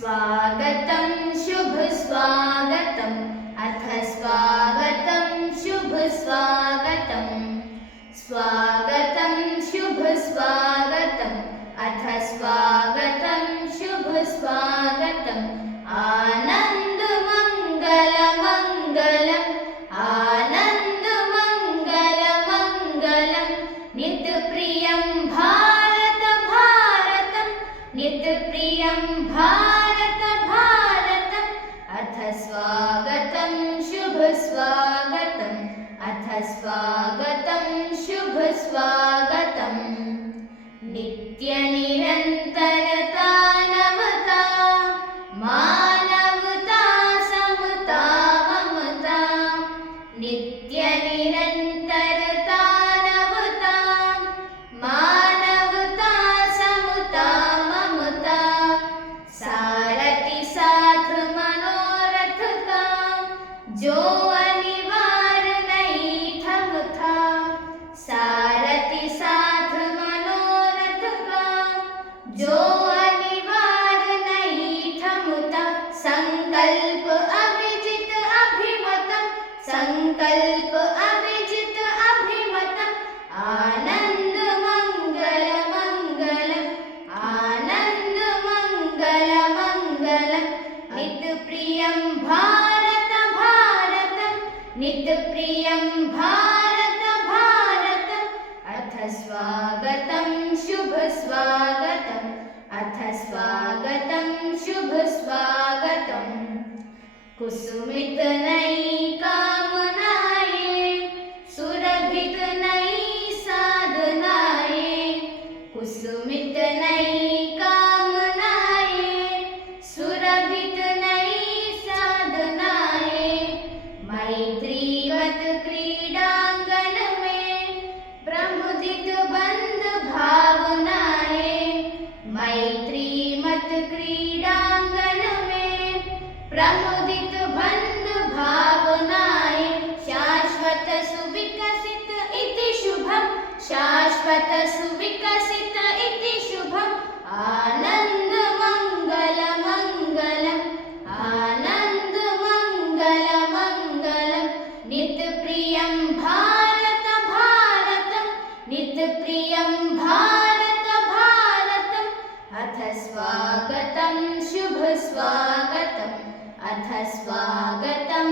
स्वागतं शुभ स्वागतम् अथ स्वागतं शुभ स्वागतम् स्वागतं शुभ स्वागतम् अथ स्वागतं शुभ स्वागतम् आनन्द मंगल मंगलम् आनन्द मंगल मंगलम् नित्यप्रियं भारत भारतम् नित्यप्रियं भारत भारतम् अथ स्वागतं शुभ स्वागतम् अथ स्वागतं शुभ स्वागतम् नित्यनिरन्तरता नवता मानवता समता ममता नित्यनिरन्तरता नवता मानवता समता ममता सारथि साथ मनोरथ का जो अनिवार्य नहीं थमता सारथि साथ मनोरथ का जो अनिवार्य नहीं थमता संकल्प अभिजित अभिमतम् संकल्प अभिजित अभिमतम् आनन्द मंगल मंगलम् आनन्द मंगल मंगलम् नित्यप्रियं भारत भारतम् नित्यप्रियं भारत भारतम् अथ स्वागतं शुभ स्वागतम् अथ स्वागतं शुभ स्वागतम् कुसुमित नई कामनाएं सुरभित नई साधनाएं कुसुमित नई कामनाएं सुरभित नई साधनाएं मैत्री मत क्रीडांगन में प्रमुदित बंद भावनाएं मैत्री मत क्रीडांगन में प्रमुदित बंद भावनाएं शाश्वत सुविकसित इति शुभम् शाश्वत सुविकसित इति शुभम् आनन्द मंगल मंगलम् आनन्द मंगल मंगलम् नित्यप्रियं भारत भारतम् नित्यप्रियं भारत भारतम् अथ स्वागतं शुभ स्वागतम् अथ स्वागतं